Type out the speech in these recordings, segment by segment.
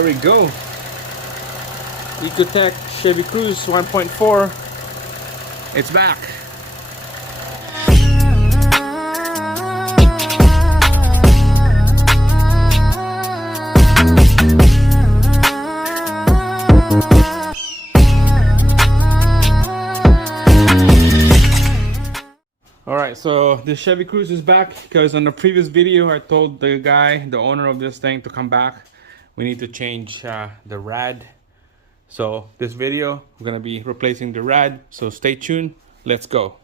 there we go. Ecotech Chevy Cruze 1.4. It's back. Alright, so the Chevy Cruze is back because on the previous video I told the guy, the owner of this thing, to come back. We need to change the rad. So this video, we're going to be replacing the rad. So stay tuned. Let's go.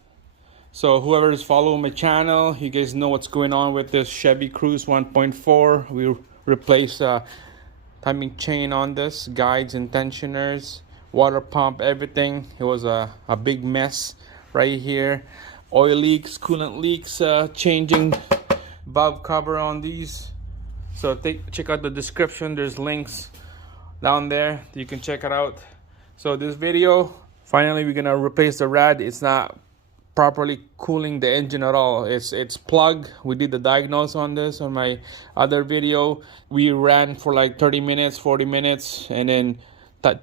So whoever is following my channel, you guys know what's going on with this Chevy Cruze 1.4. We replaced timing chain on this, guides and tensioners, water pump, everything. It was a big mess right here. Oil leaks, coolant leaks, changing valve cover on these. So check out the description. There's links down there, you can check it out. So this video, finally we're gonna replace the rad. It's not properly cooling the engine at all. It's plugged. We did the diagnose on this on my other video. We ran for like 30 minutes, 40 minutes, and then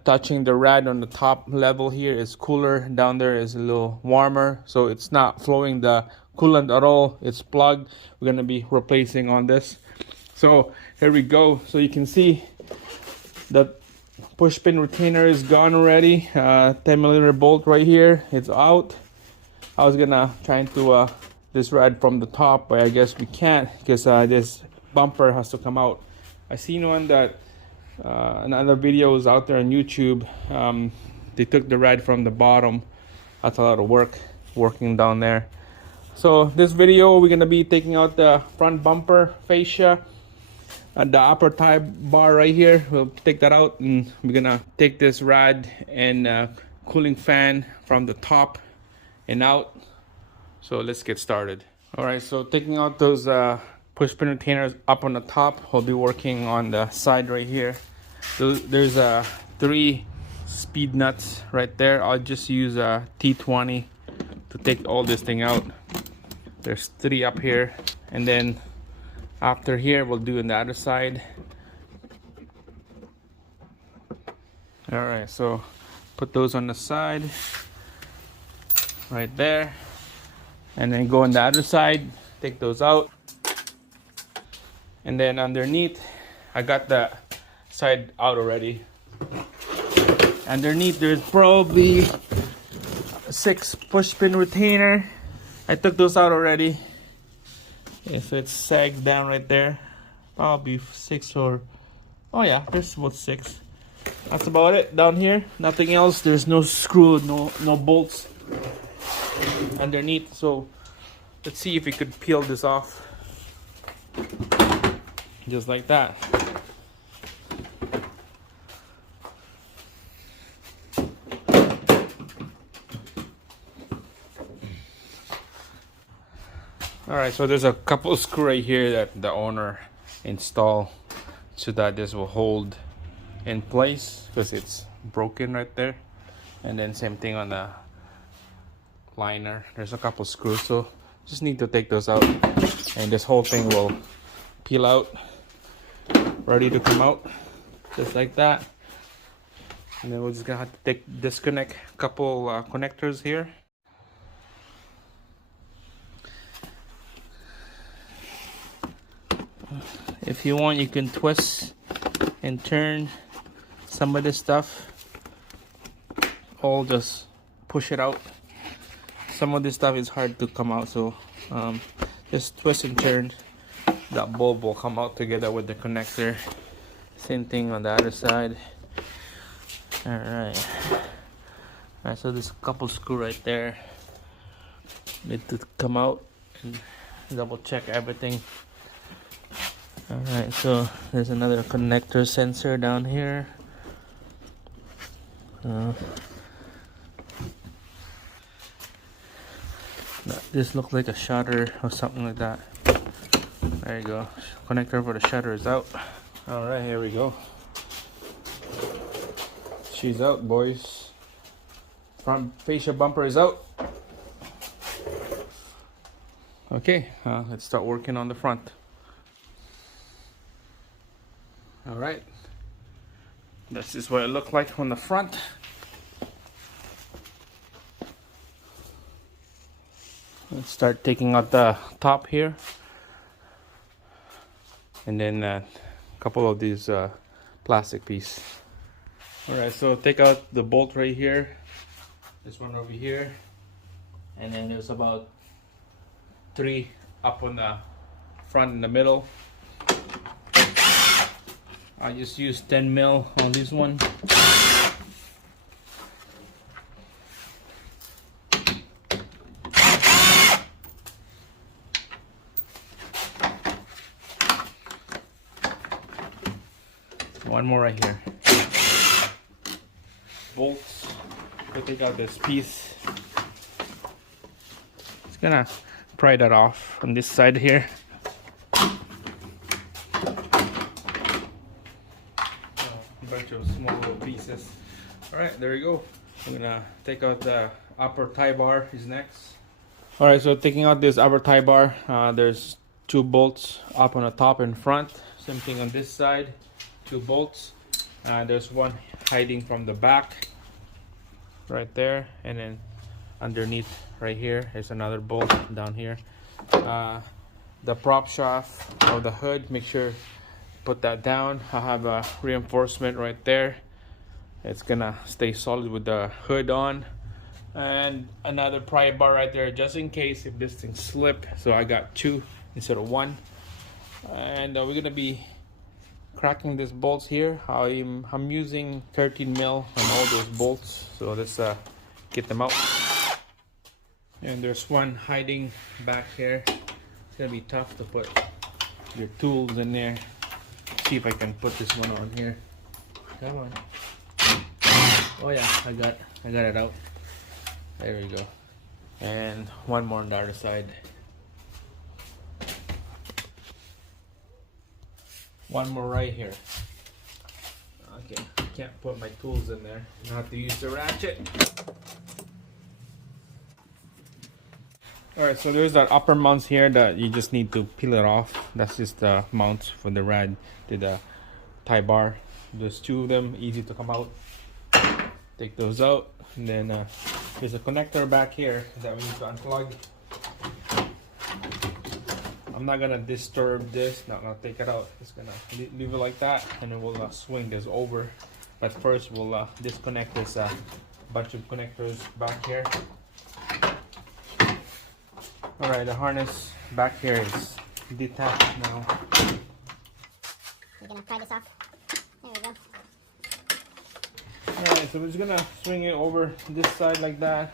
touching the rad on the top level here is cooler, down there is a little warmer, so it's not flowing the coolant at all. It's plugged. We're gonna be replacing on this. So here we go. So you can see the push pin retainer is gone already. 10mm bolt right here, it's out. I was gonna try to this rad from the top, but I guess we can't because this bumper has to come out. I seen one that another video is out there on YouTube. They took the rad from the bottom. That's a lot of work working down there. So this video, we're gonna be taking out the front bumper fascia and the upper tie bar right here. We'll take that out, and we're gonna take this rad and cooling fan from the top and out. So let's get started. All right, so taking out those push pin retainers up on the top. We'll be working on the side right here. There's 3 speed nuts right there. I'll just use a T20 to take all this thing out. There's 3 up here, and then after here we'll do on the other side. All right, so put those on the side right there, and then go on the other side, take those out. And then underneath, I got the side out already. Underneath there's probably 6 push pin retainer. I took those out already. If it's sagged down right there, probably 6 or, oh yeah, there's about 6. That's about it down here. Nothing else. There's no screw, no bolts underneath. So let's see if we could peel this off. Just like that. Alright, so there's a couple screw right here that the owner installed so that this will hold in place because it's broken right there. And then same thing on the liner. There's a couple screws, so just need to take those out, and this whole thing will peel out, ready to come out, just like that. And then we're just gonna have to disconnect a couple connectors here. If you want, you can twist and turn some of this stuff, or just push it out. Some of this stuff is hard to come out, so just twist and turn. That bulb will come out together with the connector. Same thing on the other side. Alright, so there's a couple screw right there. Need to come out and double check everything. Alright, so there's another connector sensor down here. This looks like a shutter or something like that. There you go. Connector for the shutter is out. Alright, here we go. She's out, boys. Front fascia bumper is out. Okay, let's start working on the front. Alright, This is what it looked like on the front. Let's start taking out the top here, and then a couple of these plastic piece. All right, so take out the bolt right here, this one over here, and then there's about 3 up on the front in the middle. I just use 10 mil on this one. One more right here. Bolts. We'll take out this piece. It's gonna pry that off on this side here. A bunch of small little pieces. Alright, there you go. I'm gonna take out the upper tie bar is next. Alright, so taking out this upper tie bar, there's 2 bolts up on the top and front. Same thing on this side. 2 bolts. There's one hiding from the back right there, and then underneath right here is another bolt down here. The prop shaft of the hood, make sure put that down. I have a reinforcement right there. It's gonna stay solid with the hood on, and another pry bar right there just in case if this thing slip. So I got 2 instead of 1, and we're gonna be cracking these bolts here. I'm using 13 mil on all those bolts, so let's get them out. And there's one hiding back here. It's gonna be tough to put your tools in there. See if I can put this one on here. Come on. Oh yeah, I got it out. There we go. And one more on the other side. One more right here. Okay, can't put my tools in there. I have to use the ratchet. Alright, so there's that upper mounts here that you just need to peel it off. That's just the mounts for the rad to the tie bar. There's 2 of them, easy to come out. Take those out, and then there's a connector back here that we need to unplug. I'm not gonna disturb this, not gonna take it out. Just gonna leave it like that, and then we'll swing this over. But first, we'll disconnect this bunch of connectors back here. All right, the harness back here is detached now. We're gonna pry this off. There we go. All right, so we're just gonna swing it over this side like that.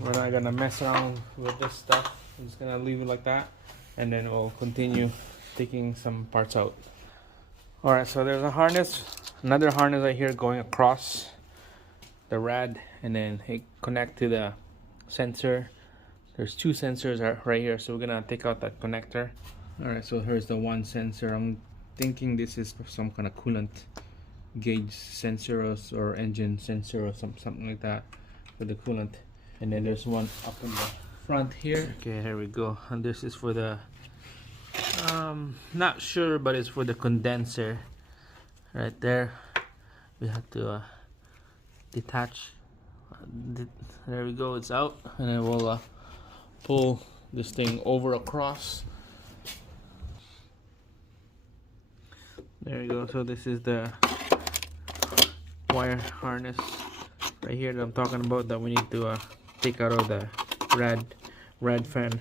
We're not gonna mess around with this stuff. I'm just gonna leave it like that, and then we'll continue taking some parts out. All right, so there's a harness, another harness right here going across the rad, and then it connect to the sensor. There's 2 sensors right here, so we're gonna take out that connector. All right, so here's the one sensor. I'm thinking this is some kind of coolant gauge sensor or engine sensor or something like that for the coolant. And then there's one up in the front here. Okay, here we go. And this is for the not sure, but it's for the condenser right there. We have to detach. There we go, it's out, and then we'll pull this thing over across. There you go. So this is the wire harness right here that I'm talking about, that we need to take out of the rad fan.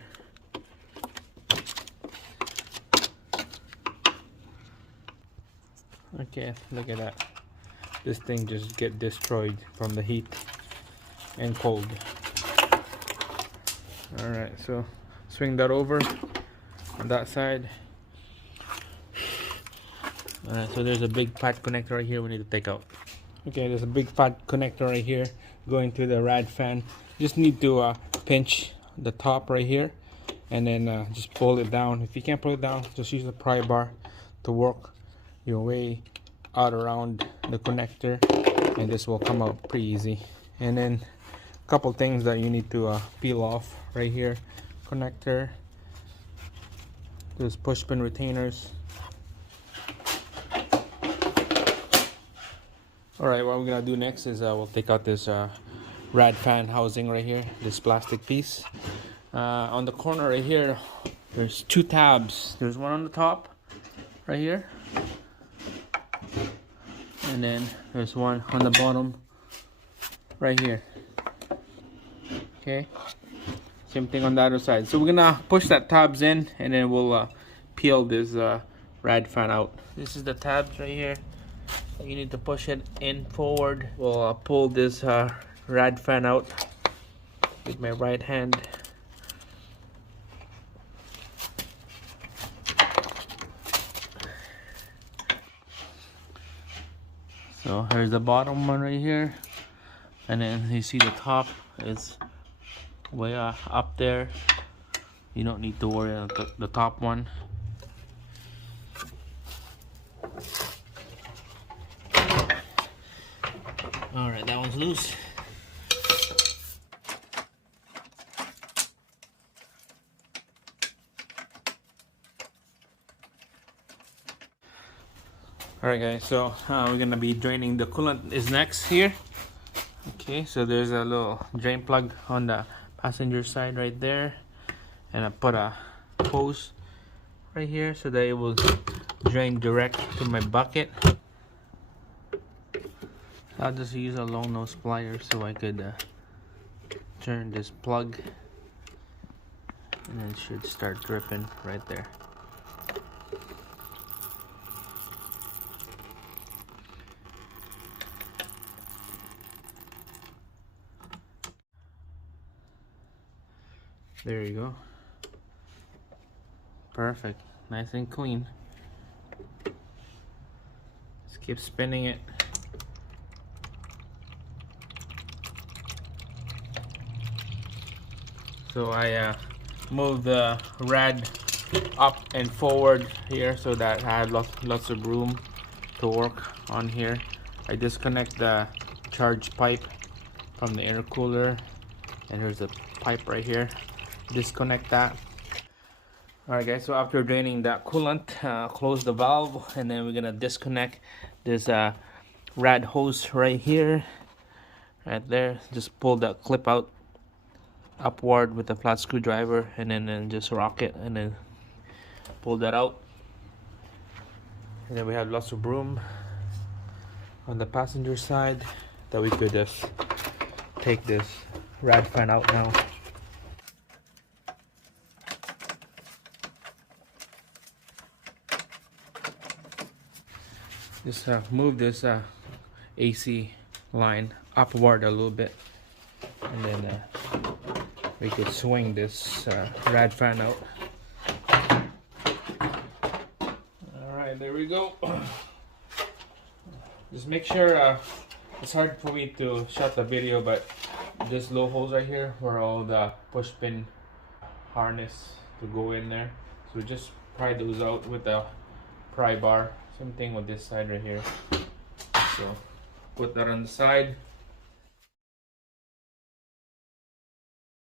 Okay, look at that. This thing just get destroyed from the heat and cold. All right, so swing that over on that side. All right, so there's a big fat connector right here we need to take out. Okay, there's a big fat connector right here going to the rad fan. Just need to pinch the top right here, and then just pull it down. If you can't pull it down, just use the pry bar to work your way out around the connector, and this will come out pretty easy. And then a couple things that you need to peel off right here. Connector, there's push pin retainers, Alright, what we're gonna do next is we'll take out this rad fan housing right here, this plastic piece. On the corner right here, there's two tabs. There's one on the top right here, and then there's one on the bottom right here. Okay, same thing on the other side. So we're gonna push that tabs in, and then we'll peel this rad fan out. This is the tabs right here. You need to push it in forward. We'll pull this rad fan out with my right hand. So here's the bottom one right here, and then you see the top is way up there. You don't need to worry about the top one. Alright, that one's loose. Alright guys, so we're gonna be draining the coolant is next here. Okay, so there's a little drain plug on the passenger side right there, and I put a hose right here so that it will drain direct to my bucket. I'll just use a long nose plier so I could turn this plug, and it should start dripping right there. There you go. Perfect. Nice and clean. Just keep spinning it. So I move the rad up and forward here so that I have lots of room to work on here. I disconnect the charge pipe from the intercooler, and here's a pipe right here. Disconnect that. Alright guys, so after draining that coolant, close the valve, and then we're gonna disconnect this rad hose right here, right there. Just pull that clip out upward with a flat screwdriver, and then just rock it, and then pull that out. And then we have lots of room on the passenger side that we could just take this rad fan out now. Just move this AC line upward a little bit, and then we could swing this rad fan out. Alright, there we go. Just make sure, it's hard for me to shut the video, but this low holes right here where all the push pin harness to go in there. So just pry those out with the pry bar. Same thing with this side right here. So put that on the side.